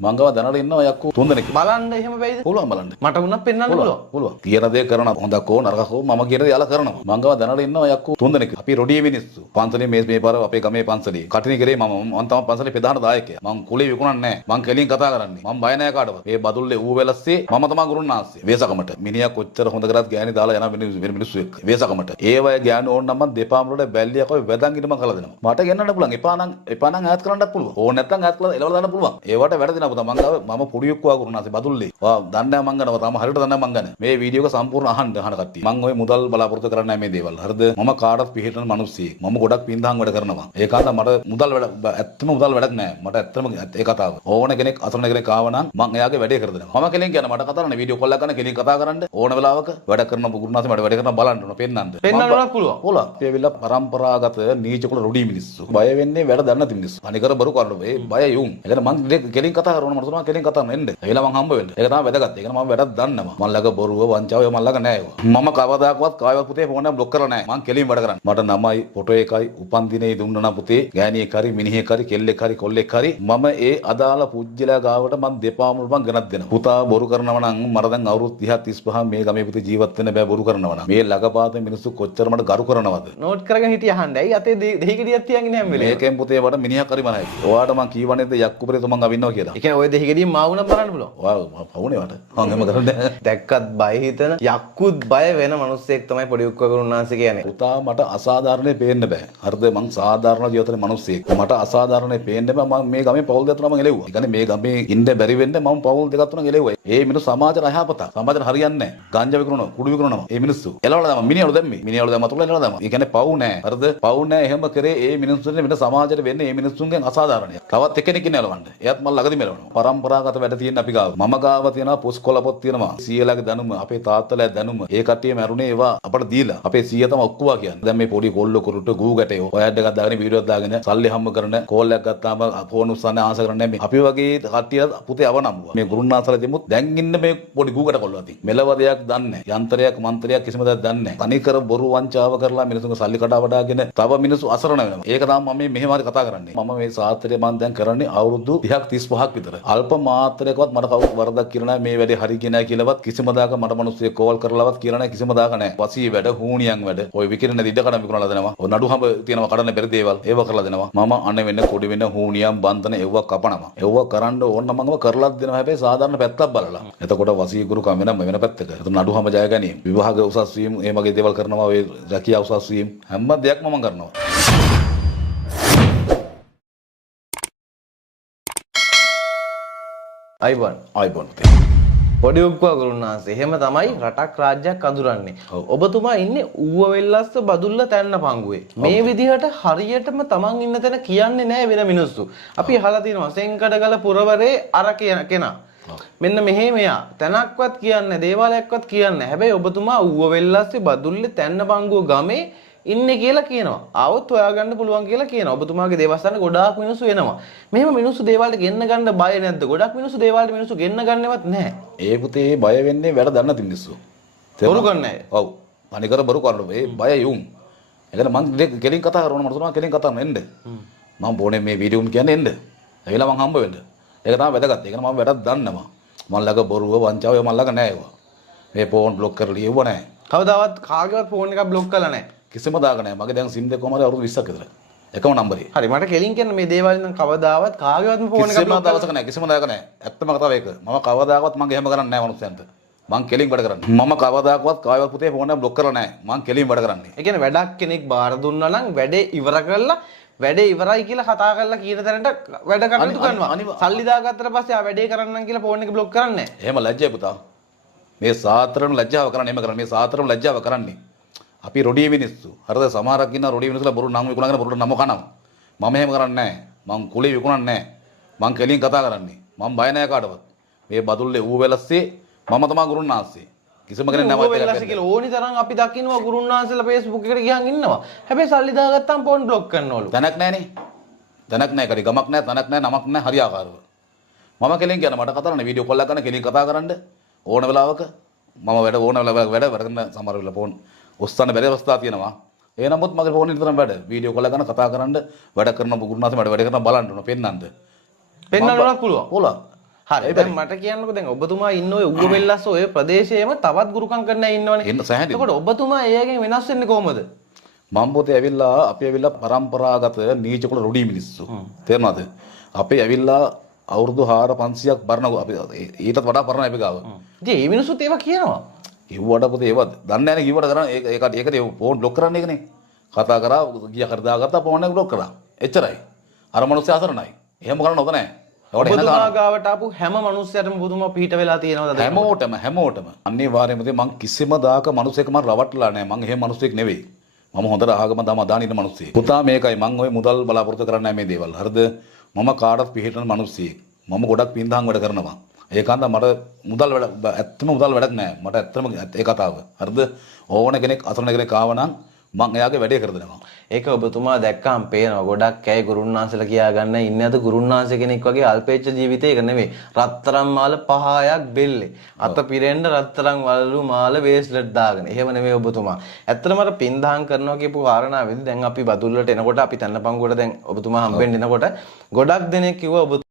මං ගාව දැනට ඉන්නවා යක්කෝ 3 දෙනෙක්. බලන්න එහෙම වෙයිද? පුළුවන් බලන්න. මට උනත් පෙන්වන්න පුළුවන්. පුළුවන්. කියන දේ කරනවා. හොඳක් හෝ නරකක් හෝ මම කියන දේ යාලා කරනවා. මං ගාව දැනට ඉන්නවා යක්කෝ 3 දෙනෙක්. අපි රොඩියේ මිනිස්සු. පන්සලේ මේ පාර අපේ ගමේ පන්සලේ. කටිනේ කරේ මම තමයි පන්සලේ ප්‍රධාන දායකයා. මං කුලේ විකුණන්නේ නැහැ. මං කෙලින් කතා කරන්නේ. මං බය නැහැ කාටවත්. මේ බදුල්ලේ ඌ වෙලස්සේ මම තමයි ගුරුන්නාස්සේ. වේසකමට. මිනිහා කොච්චර හොඳ කරත් ගෑණි දාලා යන මිනිස්සු එක්ක. වේසකමට. ඒ වගේ ගෑණි ඕන නම් මං දෙපාම වලට බැල්ලියක් ඔය වැදන් ඉදම කළා දෙනවා. මට ගෙන්නන්න පුළුවන්. එපා නම් ඈත් කරන්නත් පුළුවන්. ඕන නැත්නම් ඈත් කරලා එලවලා දාන්න පුළුවන්. ඒවට වැඩ දෙනවා පුතා. මං ගාව මම පුඩියක් වා ගුරුන්නාස්සේ බදුල්ලේ. වා දන්නේ මං ගන්නවා. තාම හරියට දන්නේ මං ගන්න. මේ වීඩියෝ එක සම්පූර්ණ අහන්න කට්ටිය. මං ඔය මුදල් බලාපොරොත්තු කරන්නේ නැහැ මේ දේවල්. හරිද? මම කාටවත් පිළිහිටන මිනිස්සෙක්. මම ගොඩක් පින්දහම් වැඩ කරනවා. ඒකාන්ත මට මුදල් වැඩ ඇත්තම මුදල් වැඩක් නැහැ. මට ඇත්තම ඒ කතාව. ඕන කෙනෙක් අසරණ කෙනෙක් ආව නම් මං එයාගේ වැඩේ කර දෙනවා. මම කෙලින් කියන මට කතා කරන්න වීඩියෝ කෝල් එකක් ගන්න කෙලින් කතා කරන්න ඕන වෙලාවක වැඩ කරන ගුරුනාස්සේ මට වැඩ කරන බලන්න ඕන පෙන්නන්න. පෙන්වන්නවත් පුළුවන්. පුළුවන්. ඒ විල පරම්පරාගත නීච කුල රොඩි මිනිස්සු. බය වෙන්නේ වැඩ දන්න නැති මිනිස්සු. අනිකර බරු කරනවා. ඒ බය යුම්. ඒකට මං කෙලින් කතා කරනවා මට තමයි කෙලින් කතා කරන්න එන්න. ඒලා මං හම්බ වෙන්න. ඒක තමයි වැදගත්. ඒක මම වැඩක් දන්නවා. මං ළඟ බොරුව වංචාව මං ළඟ නැහැ ඒවා. මම කවදාකවත් කායවත් පුතේ ෆෝන් එක බ්ලොක් කරලා නැහැ. මං කෙලින් වැඩ කරන්නේ. මට නමයි ෆොටෝ එකයි උපන් දිනේ දුන්නා නම් පුතේ ගෑණියෙක් හරි මිනිහෙක් හරි කෙල්ලෙක් හරි කොල්ලෙක් හරි මම ඒ අදාළ පුජ්‍යලා ගාවට මං දෙපාම මං ගෙනත් දෙනවා. පුතා බොරු කරනවා නම් මට දැන් අවුරුදු 30 35 මේ ගමේ පුතේ ජීවත් වෙන්න බෑ බොරු කරනවා නම්. මේ ළඟපාත මිනිස්සු කොච්චර මට ගරු කරනවද? නෝට් කරගෙන හිටිය අහන්න. ඇයි අතේ දෙහි ගෙඩියක් තියන්නේ නැහැ මෙලේ? මේකෙන් පුතේ වට මිනිහක් හරි මනයි. ඔයාට මං කීවනේද යක්කුපරේ තුමන් අවින්නවා කියලා. ඒ කියන්නේ ඔය දෙහි ගෙඩිය මාව උනත් බලන්න පුළුවන්. ඔයා පවුනේ වට. මං එහෙම කරන්නේ. දැක්කත් බය හිතන යක්කුත් බය වෙන මිනිස්සෙක් තමයි පොඩි උක්ක ගුරුනාන්සේ කියන්නේ. පුතා මට අසාධාරණේ පේන්න බෑ. හරිද? මං සාධාරණ ජීවිතේ මිනිස්සෙක්. මට අසාධාරණේ පේන්න බෑ. මම මේ ගමේ පවුල් දෙක තුනක් මං එලෙව්වා. ඒ කියන්නේ මේ ගමේ ඉන්න බැරි වෙන්න මම පවුල් දෙක තුනක් එලෙව්වා. ඒ මිනිස්සු සමාජයට අයහපත. සමාජයට හරියන්නේ නැහැ. ගංජා විකුණනවා, කුඩු විකුණනවා. ඒ මිනිස්සු. එලවලා දාම මිනිහලු දැම්මේ. මිනිහලු දැම්ම අතට එලවලා දාම. ඒ කියන්නේ පවු නැහැ. හරිද? පවු නැහැ. එහෙම කරේ ඒ මිනිස්සුන්ට වෙන සමාජයට වෙන්නේ ඒ මිනිස්සුන්ගෙන් අසාධාරණයක්. තවත් එක්කෙනෙක් ඉන්න එලවන්න. එයාත් මම ළඟදි මෙලවනවා. පරම්පරාගත වැඩ තියෙන අපි ගාව. මම ගාව තියෙනවා පොස්කොළ පොත් තියෙනවා. සීයලාගේ දැනුම, අපේ තාත්තලාගේ දැනුම. ඒ කට්ටිය මරුනේ ඒවා අපට දීලා. අපේ සීයා තමයි ඔක්කොවා කියන්නේ. දැන් මේ පොඩි කොල්ල කුරුට ගූ ගැටේ ඔයඩ් එකක් දාගෙන වීඩියෝක් දාගෙන සල්ලි හම්බ කරන කෝල් එකක් ගත්තාම ෆෝන් උස්සන්නේ ආන්සර් කරන්නේ නැහැ. අපි වගේ කට්ටිය පුතේ අවනම්බුවා. මේ ගුරුනාන්සලා දෙමුත් දැන් ඉන්න මේ පොඩි ගූ ගැට කොල්ලෝ අතින්. මෙලව දෙයක් දන්නේ නැහැ. යන්ත්‍රයක් මන්ත්‍රයක් කිසිම දෙයක් දන්නේ නැහැ. තනිකර බොරු වංචාව කරලා මිනිස්සුන්ගේ සල්ලි කඩා වඩාගෙන තව මිනිස්සු අසරණ වෙනවා. ඒක තමයි මම මෙහෙම හරි කතා කරන්නේ. මම මේ සාත්‍රයේ මම දැන් කරන්නේ අවුරුදු 30ක් 35ක් විතර. අල්ප මාත්‍රයකවත් මට කවුරුත් වරදක් කියලා නැහැ. මේ වැඩේ හරි කියන කියලාවත් කිසිම දාක මට මිනිස්සු කෝල් කරලාවත් කියලා නැහැ. කිසිම දාක නැහැ. වසී වැඩ, හූනියන් වැඩ, ඔය විකිරණ දිඩ කඩම් විකුණලා දෙනවා. ඔය නඩු හඹ තියෙනවා කඩන්න බැරි දේවල්. ඒව කරලා දෙනවා. මම අණ වෙන්න කොඩි වෙන්න හූනියන් බන්ධන ඒව කපනවා. ඒව කරන්න ඕන නම් මම කරලා දෙනවා. හැබැයි සාධාරණ පැත්තක් බලලා. එතකොට වසී ගුරුකම් වෙන පැත්තක. එතකොට නඩු හඹ ජය ගැනීම, විවාහ උසස් වීම, මේ වගේ දේවල් කරනවා. ඔය රැකියාව උසස් වීම හැම දෙයක්ම මම කරනවා. අයිබෝන් පොඩි උක්කුව ගුරුනාන්සේ එහෙම තමයි රටක් රාජ්‍යයක් අඳුරන්නේ. ඔබතුමා ඉන්නේ ඌව වෙල්ලස්ස බදුල්ල තැන්න පංගුවේ. මේ විදිහට හරියටම තමන් ඉන්න තැන කියන්නේ නැහැ වෙන මිනිස්සු. අපි අහලා තියෙනවා සෙන්කඩගල පුරවරේ අර කෙනා. මෙන්න මෙහෙ මෙයා තැනක්වත් කියන්නේ දේවාලයක්වත් කියන්නේ. හැබැයි ඔබතුමා ඌව වෙල්ලස්සේ බදුල්ලේ තැන්න පංගුව ගමේ ඉන්නේ කියලා කියනවා. ආවොත් හොයාගන්න පුළුවන් කියලා කියනවා. ඔබතුමාගේ දේවස්ථාන ගොඩාක් මිනිස්සු එනවා. මෙහෙම මිනිස්සු දේවාලට ගෙන්න ගන්න බය නැද්ද? ගොඩක් මිනිස්සු දේවාලට මිනිස්සු ගෙන්න ගන්නවත් නැහැ. ඒ පුතේ බය වෙන්නේ වැඩ දන්න නැති මිනිස්සු. බොරු කරන්නේ. ඔව්. අනිකර බොරු කරනවා. ඒ බය යුම්. ඒකට මං කෙලින් කතා කරනවා මට තමයි කෙලින් කතා කරන්න එන්න. මම බොනේ මේ වීඩියෝ එක කියන්නේ එන්න. එවිලා මං හම්බ වෙන්න. ඒක තමයි වැදගත්. ඒක මම වැඩක් දන්නවා. මං ළඟ බොරුව වංචාව මං ළඟ නැහැ ඒවා. මේ ෆෝන් බ්ලොක් කරලා ඉවුව නැහැ. කවදාවත් කාගේවත් ෆෝන් එකක් බ්ලොක් කරලා නැහැ. කිසිම දාක නැහැ. මගේ දැන් සිම් දෙක කොහමද අවුරුදු 20ක් විතර. එකම නම්බරේ. හරි මට කෙලින් කියන්න මේ දේවල් නම් කවදාවත් කාගේවත්ම ෆෝන් එකක් බ්ලොක් දවසක නැහැ. කිසිම දාක නැහැ. ඇත්තම කතාව ඒක. මම කවදාකවත් මගේ එහෙම කරන්නේ නැහැ මනුස්සයන්ට. මං කෙලින් වැඩ කරන්නේ. මම කවදාකවත් කායවත් පුතේ ෆෝන් එක බ්ලොක් කරලා නැහැ. මං කෙලින් වැඩ කරන්නේ. ඒ කියන්නේ වැඩක් කෙනෙක් බාර දුන්නා නම් වැඩේ ඉවර කරලා වැඩේ ඉවරයි කියලා කතා කරලා කියන තැනට වැඩ කටයුතු කරනවා. සල්ලි දාගත්තට පස්සේ ආ වැඩේ කරන්නම් කියලා ෆෝන් එක බ්ලොක් කරන්නේ නැහැ. එහෙම ලැජ්ජයි පුතා. මේ සාතරණ ලැජ්ජාව කරන්නේ එහෙම කරන්නේ. මේ සාතරණ ලැජ්ජාව කරන්නේ. අපි රොඩියේ මිනිස්සු. හරිද? සමහරක් ඉන්න රොඩියේ මිනිස්සුලා බොරු නම් විකුණගෙන බොරු නම කනවා. මම එහෙම කරන්නේ නැහැ. මං කුලේ විකුණන්නේ නැහැ. මං කෙලින් කතා කරන්නේ. මං බය නැහැ කාටවත්. මේ බදුල්ලේ ඌ වෙලස්සේ මම තමයි ගුරුන්නාන්සේ. කිසිම කෙනෙක් නැවත ඌ වෙලස්සේ කියලා ඕනි තරම් අපි දකින්නවා ගුරුන්නාන්සේලා Facebook එකට ගියන් ඉන්නවා. හැබැයි සල්ලි දාගත්තාම ෆෝන් බ්ලොක් කරනවලු. දැනක් නැහනේ. දැනක් නැහැ කරි ගමක් නැහැ තනක් නැහැ නමක් නැහැ හරියාකාරව. මම කෙලින් කියන මට කතා කරන්න වීඩියෝ කෝල් එකක් ගන්න කෙලින් කතා කරන්න ඕන වෙලාවක මම වැඩ ඕන වෙලාවක වැඩ කරන සමහර වෙලාව ෆෝන් ඔස්සන්න බැරි අවස්ථා තියෙනවා. ඒ නමුත් මගේ ෆෝන් එකේ විතරම වැඩ. වීඩියෝ කෝල් එක ගන්න කතා කරන්න වැඩ කරන ගුරුනාන්සේ මට වැඩ කරන බලන්න ඕන පෙන්නන්න. පෙන්නන්නවත් පුළුවන්. පුළුවන්. හරි දැන් මට කියන්නකෝ දැන් ඔබතුමා ඉන්න ඔය ඌව වෙල්ලස්ස ඔය ප්‍රදේශයේම තවත් ගුරුකම් කරන්න අය ඉන්නවනේ. එන්න සෑහෙන. එතකොට ඔබතුමා ඒගෙන් වෙනස් වෙන්නේ කොහමද? මම පොතේ ඇවිල්ලා අපි ඇවිල්ලා පරම්පරාගත නීච කුල රුඩි මිනිස්සු. තේරුණාද? අපි ඇවිල්ලා අවුරුදු 400-500ක් බරන අපි ඊටත් වඩා පරණ අපි ගාව. ඉතින් මේ මිනිස්සුත් ඒවා කියනවා. කිව්වට පොතේ ඒවත් දන්නේ නැහැ නේ කිව්වට කරන්නේ ඒකට ෆෝන් බ්ලොක් කරන්න එකනේ. කතා කරා ගියා කර දාගත්තා ෆෝන් එක බ්ලොක් කරා. එච්චරයි. අර මිනිස්සු අසරණයි. එහෙම කරන්න හොඳ නැහැ. ඔබතුමා ගාවට ආපු හැම මිනිස්සයටම ඔබතුමා පිට වෙලා තියෙනවද? හැමෝටම අනිවාර්යයෙන්ම මං කිසිම දාක මිනිස්සෙක් මං රවට්ටලා නැහැ. මං එහෙම මිනිස්සෙක් නෙවෙයි. මම හොඳට ආගම දම දාන ඉන්න මිනිස්සෙක්. පුතා මේකයි මං ඔය මුදල් බලාපොරොත්තු කරන්නේ නැහැ මේ දේවල්. හරිද? මම කාටවත් පිළිහිටන මිනිස්සෙක්. මම ගොඩක් පින්දහම් වැඩ කරනවා. ඒකන්ද මට මුදල් වැඩ ඇත්තම මුදල් වැඩක් නැහැ. මට ඇත්තම ඒ කතාව. හරිද? ඕන කෙනෙක් අසරණ කෙනෙක් ආව නම් මං එයාගේ වැඩේ කර දෙනවා. ඒක ඔබතුමා දැක්කම පේනවා ගොඩක් ඇයි ගුරුන්නාන්සලා කියා ගන්න ඉන්නේ අද ගුරුන්නාන්ස කෙනෙක් වගේ අල්පේච්ඡ ජීවිතයක නෙවෙයි. රත්තරන් මාල 5ක් බෙල්ලේ. අත පිරෙන්න රත්තරන් වලලු මාල වේස්ලට් දාගෙන. එහෙම නෙවෙයි ඔබතුමා. ඇත්තටම අර පින්දහම් කරනවා කියපු කාරණාවෙදි දැන් අපි බදුල්ලට එනකොට අපි තන්නපංගුවට දැන් ඔබතුමා හම්බෙන්න එනකොට ගොඩක් දෙනෙක් කිව්වා ඔබ